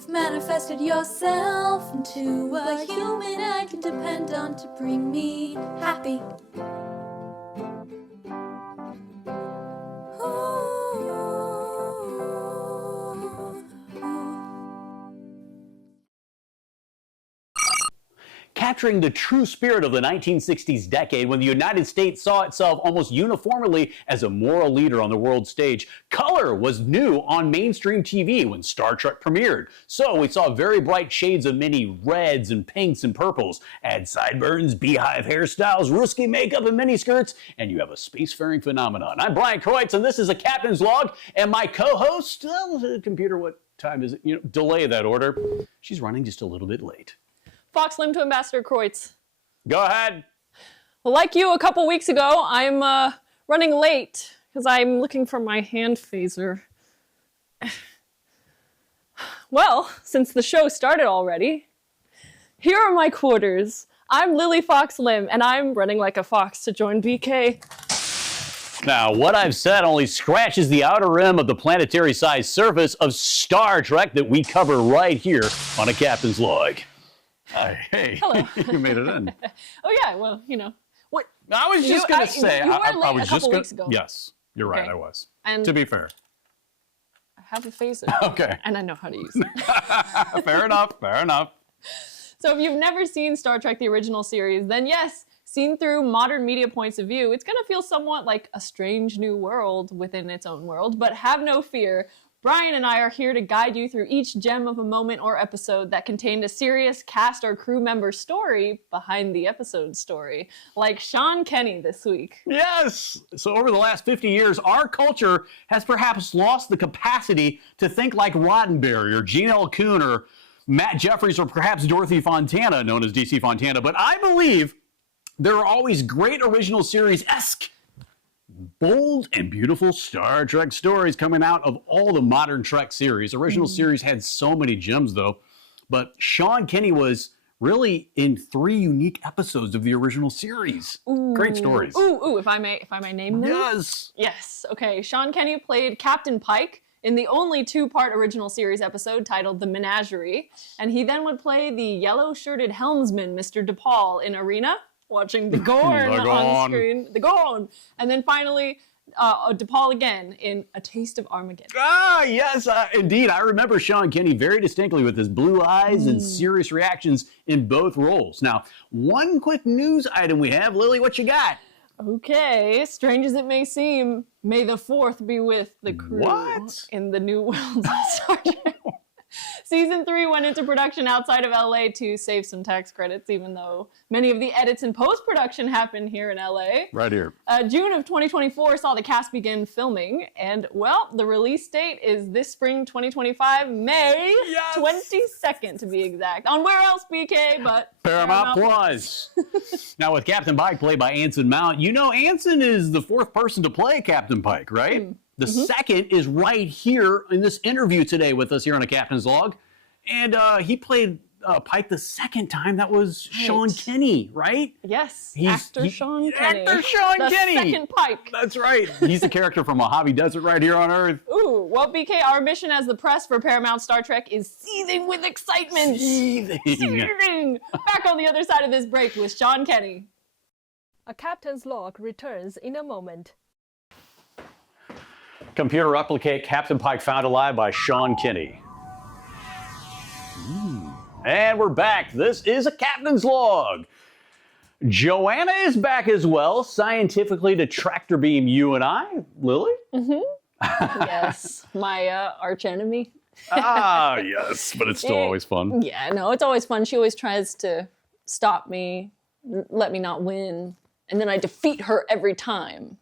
You've manifested yourself into a human I can depend on to bring me happy. Capturing the true spirit of the 1960s decade when the United States saw itself almost uniformly as a moral leader on the world stage, color was new on mainstream TV when Star Trek premiered. So we saw very bright shades of many reds and pinks and purples. Add sideburns, beehive hairstyles, risky makeup and miniskirts, and you have a spacefaring phenomenon. I'm Brian Kreutz, and this is a Captain's Log, and my co-host, computer, what time is it? Delay that order. She's running just a little bit late. Fox-Lim to Ambassador Kreutz. Go ahead. Well, like you a couple weeks ago, I'm running late because I'm looking for my hand phaser. Well, since the show started already, here are my quarters. I'm Lily Fox-Lim, and I'm running like a fox to join BK. Now, what I've said only scratches the outer rim of the planetary-sized surface of Star Trek that we cover right here on a Captain's Log. Hey, hello. You made it in. Oh yeah, well, you know. What? I was just going to say, you were late I was a just couple going weeks ago. Yes, you're right, Okay. I was. And to be fair. I have a phaser. Okay. And I know how to use it. Fair enough, fair enough. So if you've never seen Star Trek the original series, then yes, seen through modern media points of view, it's going to feel somewhat like a strange new world within its own world. But have no fear. Brian and I are here to guide you through each gem of a moment or episode that contained a serious cast or crew member story behind the episode story, like Sean Kenney this week. Yes! So over the last 50 years, our culture has perhaps lost the capacity to think like Roddenberry or Gene L. Kuhn or Matt Jeffries or perhaps Dorothy Fontana, known as DC Fontana. But I believe there are always great original series-esque, bold and beautiful Star Trek stories coming out of all the modern Trek series. Original series had so many gems, though. But Sean Kenney was really in 3 unique episodes of the original series. Ooh. Great stories. Ooh, if I may name them? Yes. Yes, okay. Sean Kenney played Captain Pike in the only 2-part original series episode titled The Menagerie. And he then would play the yellow-shirted helmsman, Mr. DePaul, in Arena, watching the Gorn on screen. The Gorn! And then finally, DePaul again in A Taste of Armageddon. Ah, yes, indeed. I remember Sean Kenney very distinctly with his blue eyes and serious reactions in both roles. Now, one quick news item we have. Lily, what you got? Okay, strange as it may seem, May the 4th be with the crew in the new world of Star Trek. Season 3 went into production outside of LA to save some tax credits, even though many of the edits and post-production happened here in LA. Right here. June of 2024 saw the cast begin filming, and, well, the release date is this spring 2025, May 22nd to be exact. On where else, BK, but Paramount Plus. Now, with Captain Pike played by Anson Mount, you know Anson is the 4th person to play Captain Pike, right? The second is right here in this interview today with us here on a Captain's Log. And he played Pike the second time. That was Sean Kenney, right? Yes, actor Sean Kenney. Actor Sean Kenney. The second Pike. That's right. He's the character from Mojave Desert right here on Earth. Ooh, well, BK, our mission as the press for Paramount Star Trek is seething with excitement. Seething. Back on the other side of this break with Sean Kenney. A Captain's Log returns in a moment. Computer replicate Captain Pike Found Alive by Sean Kenney. And we're back. This is a Captain's Log. Joanna is back as well, scientifically to tractor beam you and I. Lily? Yes, my arch enemy. Ah, yes, but it's still always fun. Yeah, no, it's always fun. She always tries to stop me, let me not win, and then I defeat her every time.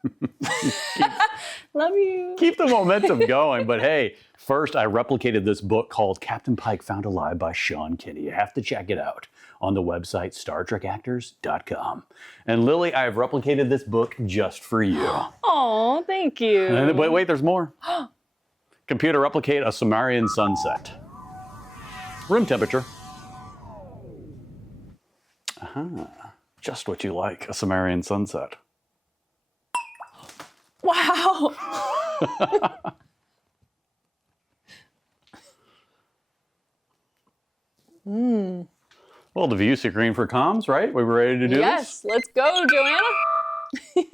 Love you. Keep the momentum going, but hey, first I replicated this book called Captain Pike Found Alive by Sean Kenney. You have to check it out on the website StarTrekActors.com. And Lily, I have replicated this book just for you. Oh, thank you. And wait, there's more. Computer replicate a Samarian sunset. Room temperature. Just what you like, a Samarian sunset. Wow. Well, the view screen for comms, right? We were ready to do this? Yes, let's go, Joanna.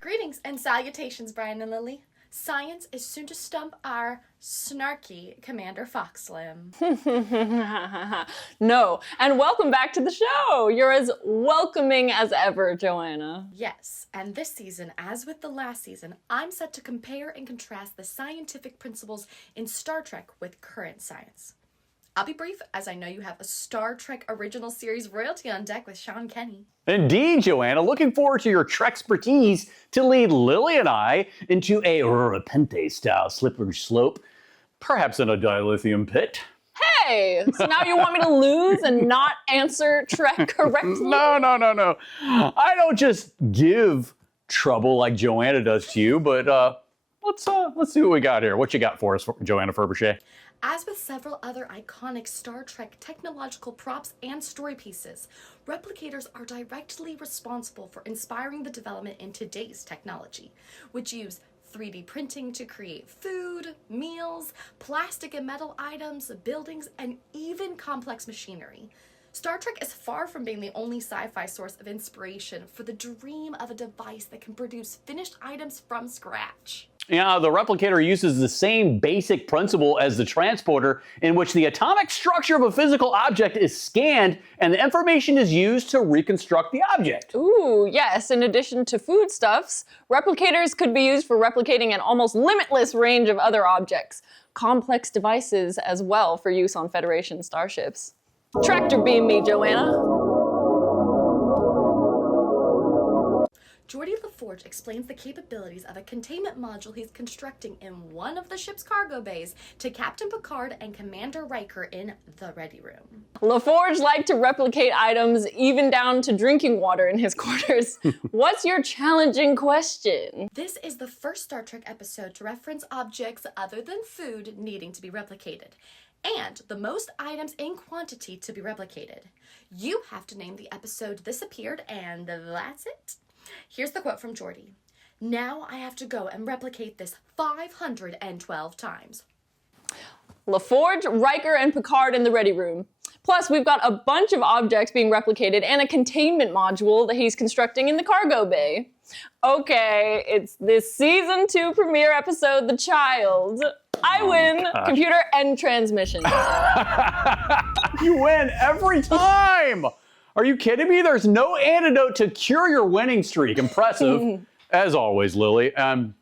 Greetings and salutations, Bryan and Lili. Science is soon to stump our snarky Commander Fox-Lim. No, and welcome back to the show. You're as welcoming as ever, Joanna. Yes, and this season, as with the last season, I'm set to compare and contrast the scientific principles in Star Trek with current science. I'll be brief, as I know you have a Star Trek original series royalty on deck with Sean Kenney. Indeed, Joanna. Looking forward to your Trek expertise to lead Lili and I into a Repente-style slippery slope, perhaps in a dilithium pit. Hey, so now you want me to lose and not answer Trek correctly? No. I don't just give trouble like Joanna does to you, but let's see what we got here. What you got for us, Joanna Ferbrache? As with several other iconic Star Trek technological props and story pieces, replicators are directly responsible for inspiring the development in today's technology, which use 3D printing to create food, meals, plastic and metal items, buildings, and even complex machinery. Star Trek is far from being the only sci-fi source of inspiration for the dream of a device that can produce finished items from scratch. Yeah, the replicator uses the same basic principle as the transporter, in which the atomic structure of a physical object is scanned and the information is used to reconstruct the object. Ooh, yes. In addition to foodstuffs, replicators could be used for replicating an almost limitless range of other objects. Complex devices as well for use on Federation starships. Tractor beam me, Joanna. Geordi LaForge explains the capabilities of a containment module he's constructing in one of the ship's cargo bays to Captain Picard and Commander Riker in the Ready Room. LaForge liked to replicate items even down to drinking water in his quarters. What's your challenging question? This is the first Star Trek episode to reference objects other than food needing to be replicated, and the most items in quantity to be replicated. You have to name the episode this appeared, and that's it. Here's the quote from Geordi. Now I have to go and replicate this 512 times. LaForge, Riker, and Picard in the Ready Room. Plus, we've got a bunch of objects being replicated and a containment module that he's constructing in the cargo bay. Okay, it's this season 2 premiere episode, The Child. I win. Gosh. Computer and transmission. You win every time! Are you kidding me? There's no antidote to cure your winning streak. Impressive, as always, Lili. That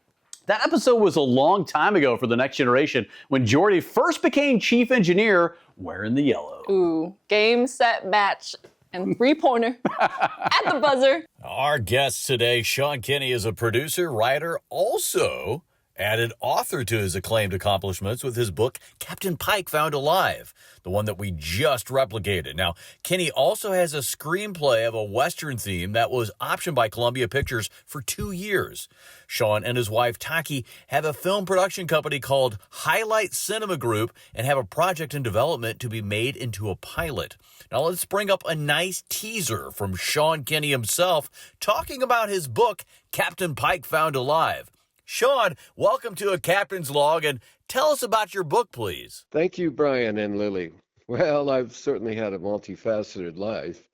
episode was a long time ago for The Next Generation when Geordi first became chief engineer wearing the yellow. Ooh, game, set, match, and 3-pointer at the buzzer. Our guest today, Sean Kenney, is a producer, writer, also added author to his acclaimed accomplishments with his book, Captain Pike Found Alive, the one that we just replicated. Now, Kenney also has a screenplay of a Western theme that was optioned by Columbia Pictures for 2 years. Sean and his wife, Taki, have a film production company called Highlight Cinema Group and have a project in development to be made into a pilot. Now, let's bring up a nice teaser from Sean Kenney himself talking about his book, Captain Pike Found Alive. Sean, welcome to A Captain's Log, and tell us about your book, please. Thank you, Bryan and Lili. Well, I've certainly had a multifaceted life.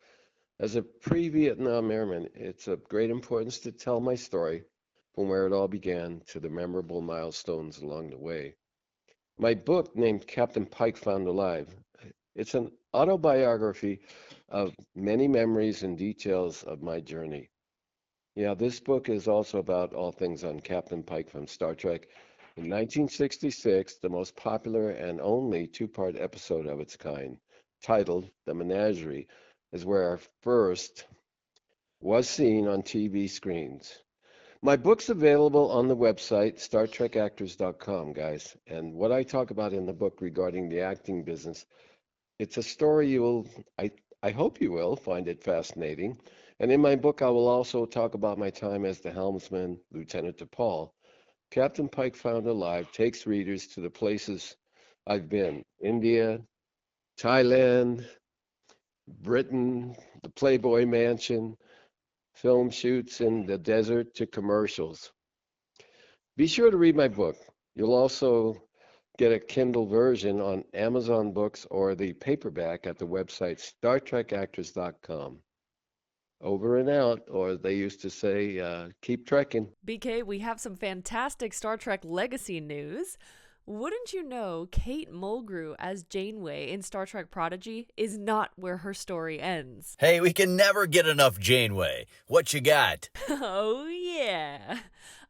As a pre-Vietnam airman, it's of great importance to tell my story from where it all began to the memorable milestones along the way. My book, named Captain Pike Found Alive, it's an autobiography of many memories and details of my journey. Yeah, this book is also about all things on Captain Pike from Star Trek. In 1966, the most popular and only 2-part episode of its kind, titled The Menagerie, is where our first was seen on TV screens. My book's available on the website, StarTrekActors.com, guys. And what I talk about in the book regarding the acting business, it's a story I hope you will find it fascinating. And in my book, I will also talk about my time as the helmsman, Lieutenant DePaul. Captain Pike Found Alive takes readers to the places I've been: India, Thailand, Britain, the Playboy Mansion, film shoots in the desert to commercials. Be sure to read my book. You'll also get a Kindle version on Amazon Books or the paperback at the website StarTrekActors.com. Over and out, or they used to say, keep trekking. BK, we have some fantastic Star Trek Legacy news. Wouldn't you know, Kate Mulgrew as Janeway in Star Trek Prodigy is not where her story ends. Hey, we can never get enough Janeway. What you got? Oh, yeah.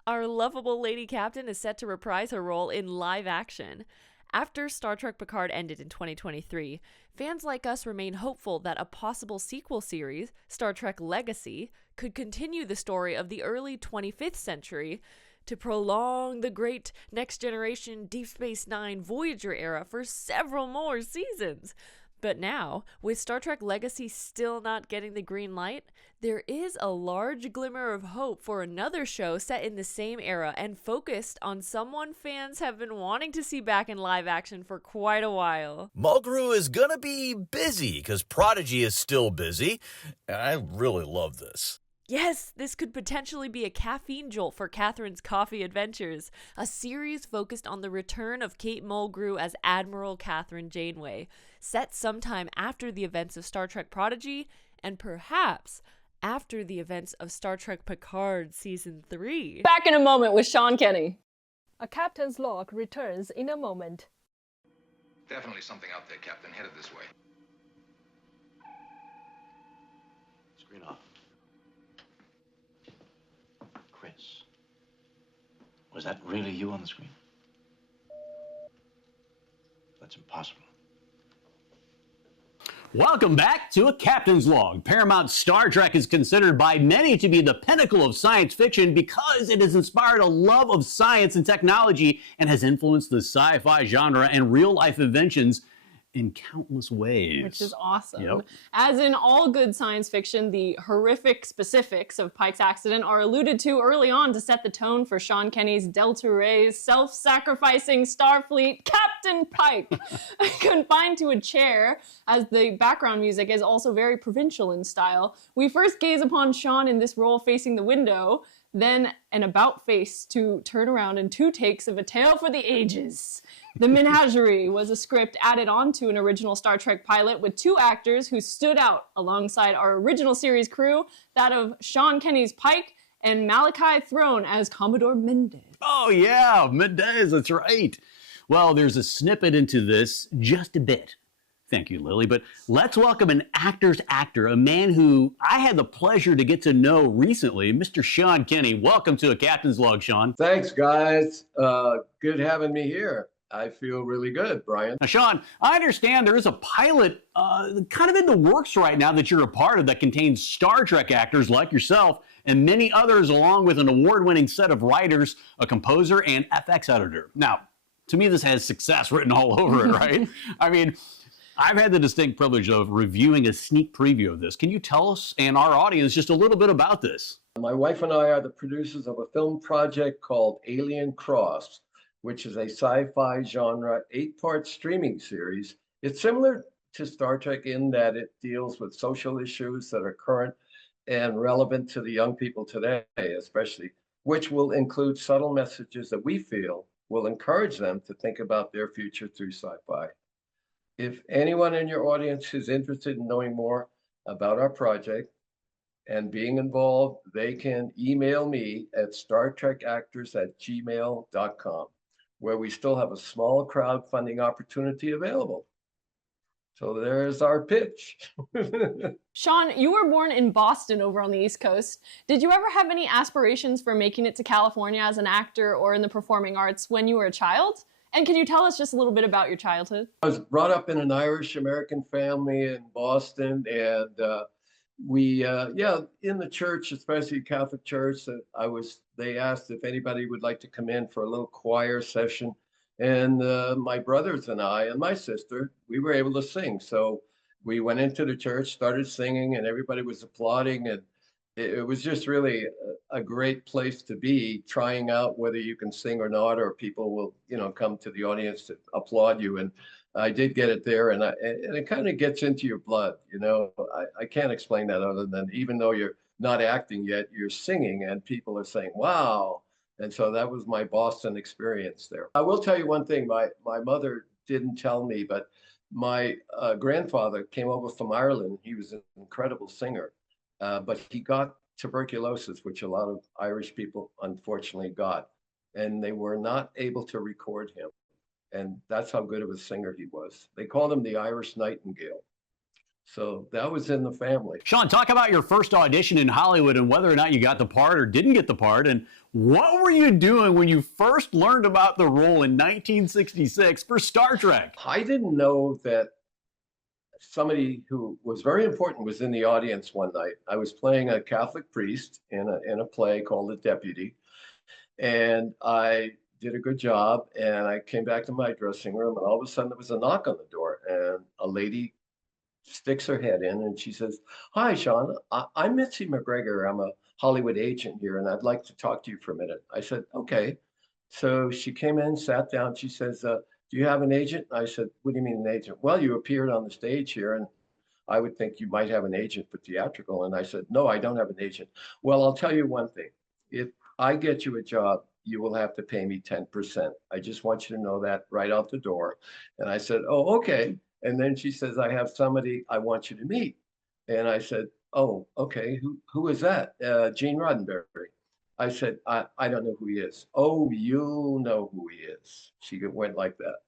Our lovable Lady Captain is set to reprise her role in live action. After Star Trek Picard ended in 2023, fans like us remain hopeful that a possible sequel series, Star Trek Legacy, could continue the story of the early 25th century to prolong the great Next Generation Deep Space Nine Voyager era for several more seasons. But now, with Star Trek Legacy still not getting the green light, there is a large glimmer of hope for another show set in the same era and focused on someone fans have been wanting to see back in live action for quite a while. Mulgrew is gonna be busy because Prodigy is still busy. I really love this. Yes, this could potentially be a caffeine jolt for Kathryn's coffee adventures, a series focused on the return of Kate Mulgrew as Admiral Kathryn Janeway, set sometime after the events of Star Trek Prodigy, and perhaps after the events of Star Trek Picard Season 3. Back in a moment with Sean Kenney. A captain's log returns in a moment. Definitely something out there, Captain. Headed this way. Screen off. Chris, was that really you on the screen? That's impossible. Welcome back to A Captain's Log. Paramount's Star Trek is considered by many to be the pinnacle of science fiction because it has inspired a love of science and technology and has influenced the sci-fi genre and real-life inventions in countless ways. Which is awesome. Yep. As in all good science fiction, the horrific specifics of Pike's accident are alluded to early on to set the tone for Sean Kenney's Delta Ray's self-sacrificing Starfleet Captain Pike, confined to a chair, as the background music is also very provincial in style. We first gaze upon Sean in this role facing the window, then an about face to turn around in 2 takes of A Tale for the Ages. The Menagerie was a script added on to an original Star Trek pilot with 2 actors who stood out alongside our original series crew, that of Sean Kenney's Pike and Malachi Throne as Commodore Mendez. Oh yeah, Mendez, that's right. Well, there's a snippet into this, just a bit. Thank you, Lily. But let's welcome an actor's actor, a man who I had the pleasure to get to know recently, Mr. Sean Kenney. Welcome to A Captain's Log, Sean. Thanks, guys. Good having me here. I feel really good, Brian. Now, Sean, I understand there is a pilot kind of in the works right now that you're a part of that contains Star Trek actors like yourself and many others, along with an award-winning set of writers, a composer, and FX editor. Now, to me, this has success written all over it, right? I mean, I've had the distinct privilege of reviewing a sneak preview of this. Can you tell us and our audience just a little bit about this? My wife and I are the producers of a film project called Alien Cross, which is a sci-fi genre 8-part streaming series. It's similar to Star Trek in that it deals with social issues that are current and relevant to the young people today, especially, which will include subtle messages that we feel will encourage them to think about their future through sci-fi. If anyone in your audience is interested in knowing more about our project and being involved, they can email me at StarTrekActors@gmail.com, where we still have a small crowdfunding opportunity available. So there's our pitch. Sean, you were born in Boston over on the East Coast. Did you ever have any aspirations for making it to California as an actor or in the performing arts when you were a child? And can you tell us just a little bit about your childhood? I was brought up in an Irish-American family in Boston, and in the church, especially Catholic church, they asked if anybody would like to come in for a little choir session. And my brothers and I and my sister, we were able to sing. So we went into the church, started singing, and everybody was applauding. And it was just really a great place to be, trying out whether you can sing or not, or people will, come to the audience to applaud you. And I did get it there, and it kind of gets into your blood. I can't explain that other than even though you're not acting yet, you're singing, and people are saying, "Wow!" And so that was my Boston experience there. I will tell you one thing, my mother didn't tell me, but my grandfather came over from Ireland. He was an incredible singer, but he got tuberculosis, which a lot of Irish people unfortunately got, and they were not able to record him. And that's how good of a singer he was. They called him the Irish Nightingale. So that was in the family. Sean, talk about your first audition in Hollywood and whether or not you got the part or didn't get the part. And what were you doing when you first learned about the role in 1966 for Star Trek? I didn't know that somebody who was very important was in the audience one night. I was playing a Catholic priest in a play called The Deputy. And I did a good job. And I came back to my dressing room, and all of a sudden there was a knock on the door, and a lady sticks her head in and she says, "Hi, Sean, I'm Mitzi McGregor. I'm a Hollywood agent here, and I'd like to talk to you for a minute." I said, "Okay." So she came in, sat down. She says, "Do you have an agent?" I said, "What do you mean an agent?" "Well, you appeared on the stage here, and I would think you might have an agent for theatrical." And I said, "No, I don't have an agent." "Well, I'll tell you one thing. If I get you a job, you will have to pay me 10%. I just want you to know that right out the door." And I said, "Oh, okay." And then she says, "I have somebody I want you to meet." And I said, "Oh, okay. Who is that?" "Gene Roddenberry." I said, I don't know who he is." "Oh, you know who he is." She went like that.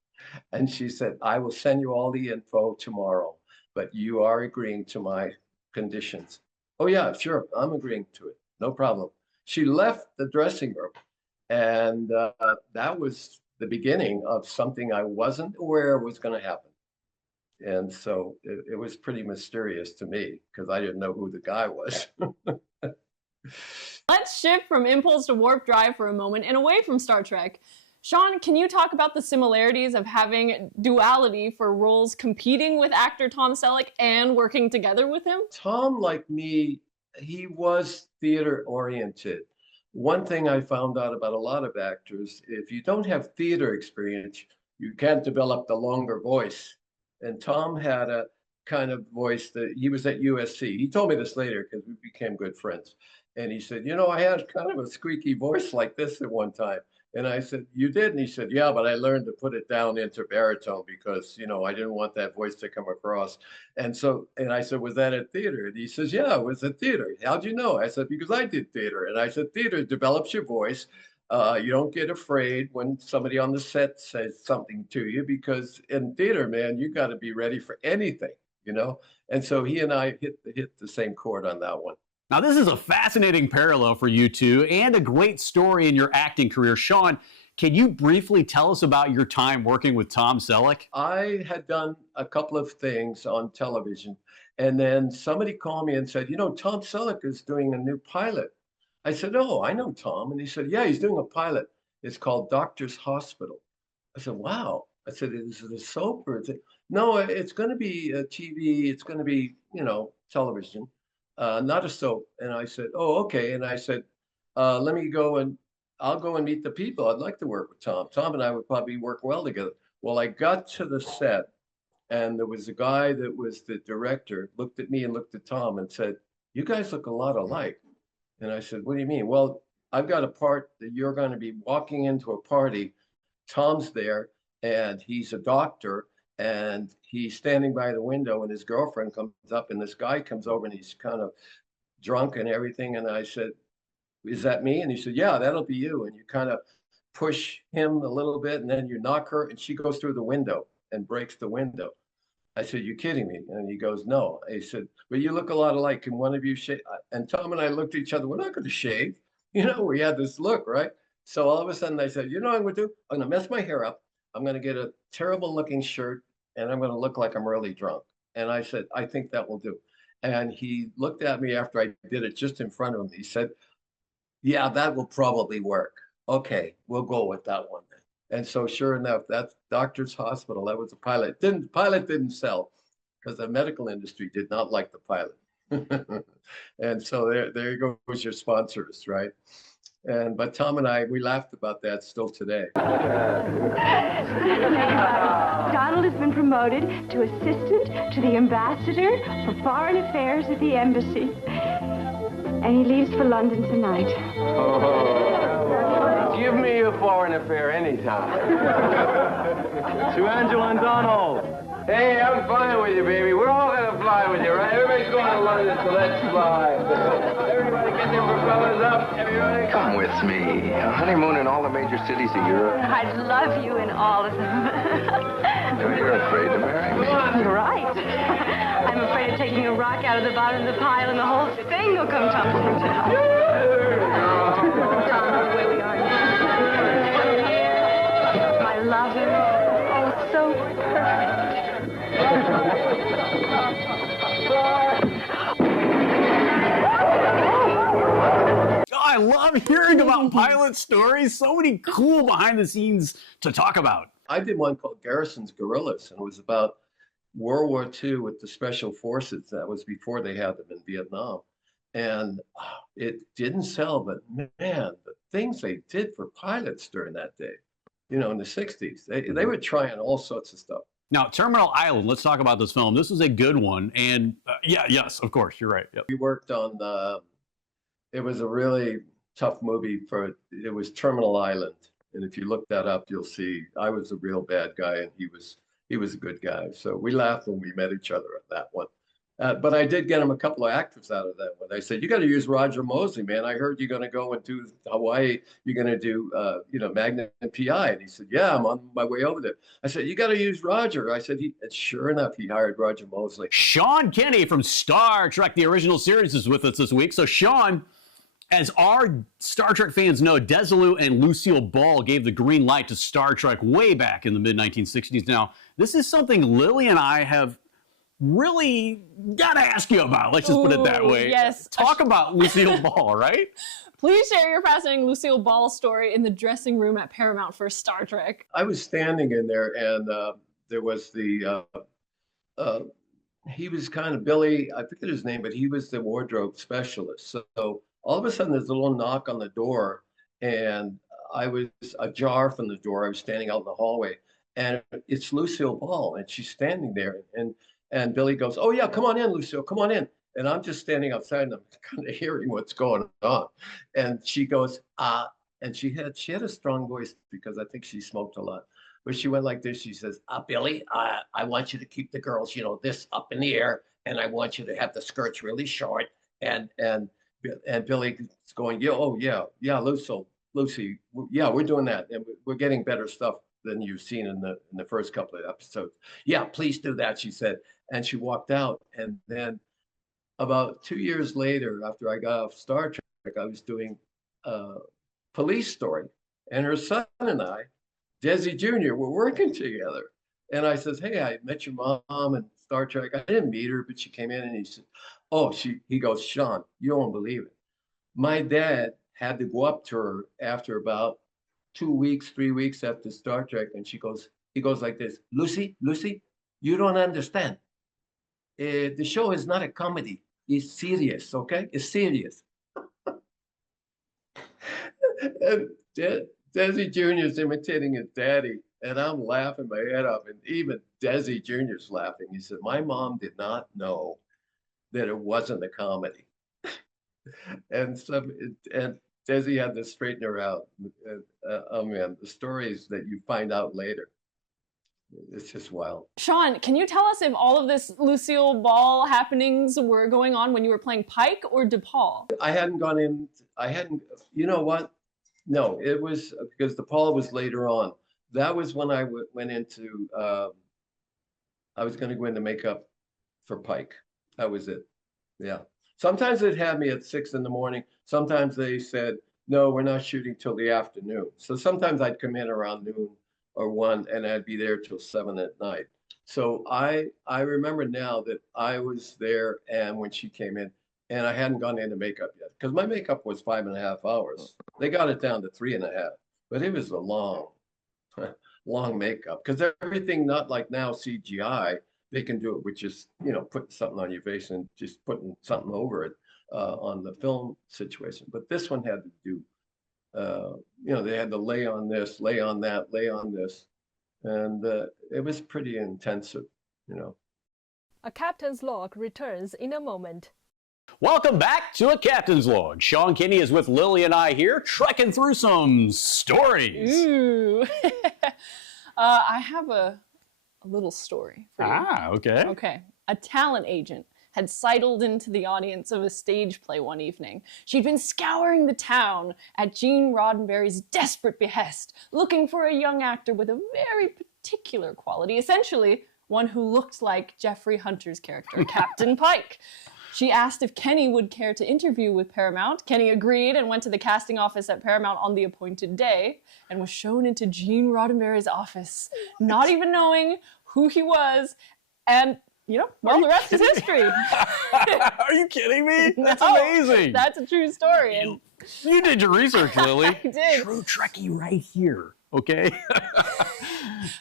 And she said, "I will send you all the info tomorrow, but you are agreeing to my conditions." "Oh, yeah, sure. I'm agreeing to it. No problem." She left the dressing room. And that was the beginning of something I wasn't aware was going to happen. And so it was pretty mysterious to me because I didn't know who the guy was. Let's shift from Impulse to Warp Drive for a moment and away from Star Trek. Sean, can you talk about the similarities of having duality for roles competing with actor Tom Sellick and working together with him? Tom, like me, he was theater oriented. One thing I found out about a lot of actors, if you don't have theater experience, you can't develop the longer voice. And Tom had a kind of voice that he was at USC. He told me this later because we became good friends. And he said, "You know, I had kind of a squeaky voice like this at one time." And I said, "You did?" And he said, "Yeah, but I learned to put it down into baritone because, you know, I didn't want that voice to come across." And I said, "Was that at theater?" And he says, "Yeah, it was at theater." "How'd you know?" I said, "Because I did theater." And I said, "Theater develops your voice. You don't get afraid when somebody on the set says something to you, because in theater, man, you got to be ready for anything, you know?" And so he and I hit the same chord on that one. Now, this is a fascinating parallel for you two and a great story in your acting career. Sean, can you briefly tell us about your time working with Tom Sellick? I had done a couple of things on television, and then somebody called me and said, "You know, Tom Sellick is doing a new pilot." I said, "Oh, I know Tom." And he said, "Yeah, he's doing a pilot. It's called Doctor's Hospital." I said, "Wow." I said, "Is it a soap or is it?" "No, it's going to be a TV. It's going to be, you know, television, not a soap." And I said, "Oh, okay." And I said, "Let me go and I'll go and meet the people. I'd like to work with Tom. Tom and I would probably work well together." Well, I got to the set, and there was a guy that was the director, looked at me and looked at Tom and said, "You guys look a lot alike." And I said, "What do you mean?" "Well, I've got a part that you're going to be walking into a party. Tom's there, and he's a doctor, and he's standing by the window, and his girlfriend comes up, and this guy comes over, and he's kind of drunk and everything." And I said, "Is that me?" And he said, "Yeah, that'll be you." And you kind of push him a little bit, and then you knock her, and she goes through the window and breaks the window. I said, "You're kidding me?" And he goes, "No." He said, "But you look a lot alike. Can one of you shave?" And Tom and I looked at each other. We're not going to shave. You know, we had this look, right? So all of a sudden I said, "You know what I'm going to do? I'm going to mess my hair up. I'm going to get a terrible looking shirt, and I'm going to look like I'm really drunk." And I said, "I think that will do." And he looked at me after I did it just in front of him. He said, "Yeah, that will probably work. Okay, we'll go with that one then." And so sure enough, that's Doctor's Hospital. That was the pilot. Pilot didn't sell because the medical industry did not like the pilot. And so there goes your sponsors, right? But Tom and I, we laughed about that still today. Donald has been promoted to assistant to the ambassador for foreign affairs at the embassy. And he leaves for London tonight. Give me a foreign affair anytime. To Angela and Donald. Hey, I'm flying with you, baby. We're all gonna fly with you, right? Everybody's going to London, so let's fly. Everybody get their propellers up. Everybody Come with me. A honeymoon in all the major cities of Europe. I'd love you in all of them. You're afraid to marry me. You're right. I'm afraid of taking a rock out of the bottom of the pile and the whole thing will come tumbling down. Donald, the way we are now. My lover. Oh, so perfect. I love hearing about pilot stories. So many cool behind the scenes to talk about. I did one called Garrison's Guerrillas, and it was about World War II with the Special Forces. That was before they had them in Vietnam. And it didn't sell, but man, the things they did for pilots during that day, in the 60s, they were trying all sorts of stuff. Now, Terminal Island, let's talk about this film. This was a good one. And yes, of course, you're right. Yep. We worked on, it was a really tough movie it was Terminal Island. And if you look that up, you'll see I was a real bad guy and he was a good guy. So we laughed when we met each other at that one. But I did get him a couple of actors out of that one. I said, you got to use Roger Mosley, man. I heard you're going to go and do Hawaii. You're going to do, Magnum PI. And he said, yeah, I'm on my way over there. I said, you got to use Roger. I said, and sure enough, he hired Roger Mosley. Sean Kenney from Star Trek, the original series, is with us this week. So Sean, as our Star Trek fans know, Desilu and Lucille Ball gave the green light to Star Trek way back in the mid-1960s. Now, this is something Lili and I have really got to ask you about. Let's just put it that way. Yes. Talk about Lucille Ball, right? Please share your fascinating Lucille Ball story in the dressing room at Paramount for Star Trek. I was standing in there, and there was he was kind of Billy, I forget his name, but he was the wardrobe specialist. So all of a sudden, there's a little knock on the door, and I was ajar from the door. I was standing out in the hallway, and it's Lucille Ball, and she's standing there, and Billy goes, oh yeah, come on in, Lucille, come on in. And I'm just standing outside and I'm kind of hearing what's going on. And she goes, and she had a strong voice because I think she smoked a lot. But she went like this, she says, Billy, I want you to keep the girls, this up in the air. And I want you to have the skirts really short. And Billy's going, yeah, Lucy, yeah, we're doing that. And we're getting better stuff than you've seen in the first couple of episodes. Yeah, please do that, she said. And she walked out. And then about 2 years later, after I got off Star Trek, I was doing a police story. And her son and I, Desi Jr., were working together. And I says, hey, I met your mom in Star Trek. I didn't meet her, but she came in and he said, he goes, Sean, you won't believe it. My dad had to go up to her after about 2 weeks, 3 weeks after Star Trek. And he goes like this, Lucy, you don't understand. The show is not a comedy. It's serious, okay? It's serious. And Desi Jr. is imitating his daddy, and I'm laughing my head off, and even Desi Jr. is laughing. He said, my mom did not know that it wasn't a comedy. and Desi had to straighten her out. Man, the stories that you find out later, it's just wild. Sean, can you tell us if all of this Lucille Ball happenings were going on when you were playing Pike or DePaul? You know what? No, it was because DePaul was later on. That was when I went into, I was going to go into makeup for Pike. That was it. Yeah. Sometimes they'd have me at 6 a.m. Sometimes they said, no, we're not shooting till the afternoon. So sometimes I'd come in around noon or 1 and I'd be there till 7 at night. So I remember now that I was there and when she came in and I hadn't gone into makeup yet because my makeup was 5.5 hours. They got it down to 3.5, but it was a long makeup because everything, not like now CGI, they can do it with just, putting something on your face and just putting something over it on the film situation. But this one had to do, they had to lay on this, lay on that, lay on this. And it was pretty intensive, A captain's log returns in a moment. Welcome back to A Captain's Log. Sean Kenney is with Lili and I here, trekking through some stories. Ooh. I have a little story for you. Okay. Okay. A talent agent had sidled into the audience of a stage play one evening. She'd been scouring the town at Gene Roddenberry's desperate behest, looking for a young actor with a very particular quality, essentially one who looked like Jeffrey Hunter's character, Captain Pike. She asked if Kenney would care to interview with Paramount. Kenney agreed and went to the casting office at Paramount on the appointed day and was shown into Gene Roddenberry's office, not even knowing who he was. And, you know, well, the rest is history. Are you kidding me? That's No, amazing. That's a true story. And You did your research, Lili. I did. True Trekkie right here, okay?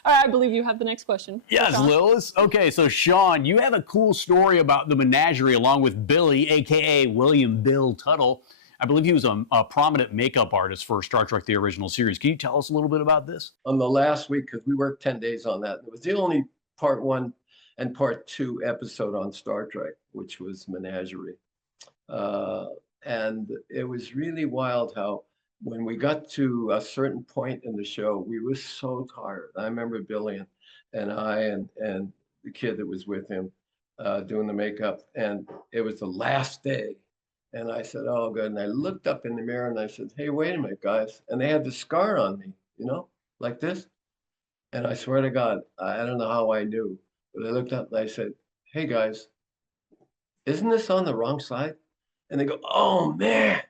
All right, I believe you have the next question. Yes, Sean. Lilis. Okay, so Sean, you have a cool story about the Menagerie along with Billy, a.k.a. William Bill Tuttle. I believe he was a prominent makeup artist for Star Trek, the original series. Can you tell us a little bit about this? On the last week, because we worked 10 days on that, it was the only part 1 and part 2 episode on Star Trek, which was Menagerie. And it was really wild how when we got to a certain point in the show, we were so tired. I remember Billy and I and the kid that was with him doing the makeup, and it was the last day. And I said, oh, good. And I looked up in the mirror and I said, hey, wait a minute, guys. And they had the scar on me, you know, like this. And I swear to God, I don't know how I knew, but I looked up and I said, hey, guys, isn't this on the wrong side? And they go, oh, man,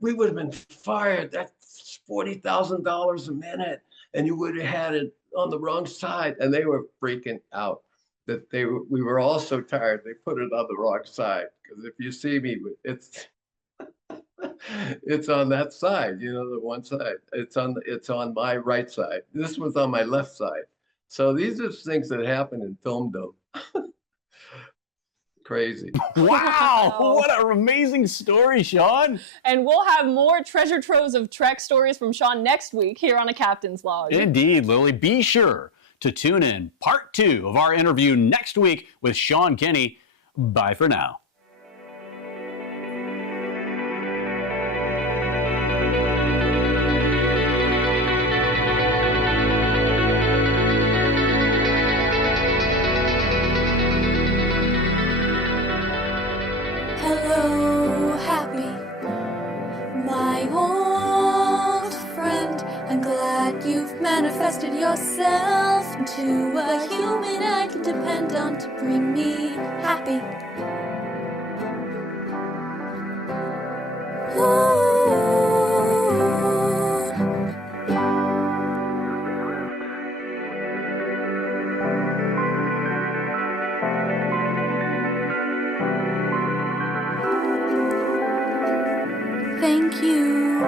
we would have been fired. That's $40,000 a minute. And you would have had it on the wrong side. And they were freaking out that we were all so tired. They put it on the wrong side. Because if you see me, it's on that side, you know, the one side. It's on my right side. This was on my left side. So these are things that happen in filmdom. Crazy. Wow, what an amazing story, Sean. And we'll have more treasure troves of Trek stories from Sean next week here on A Captain's Log. Indeed, Lili. Be sure to tune in part 2 of our interview next week with Sean Kenney. Bye for now. Hello, happy, my old friend. I'm glad you've manifested yourself into a human I can depend on to bring me happy. Ooh. Thank you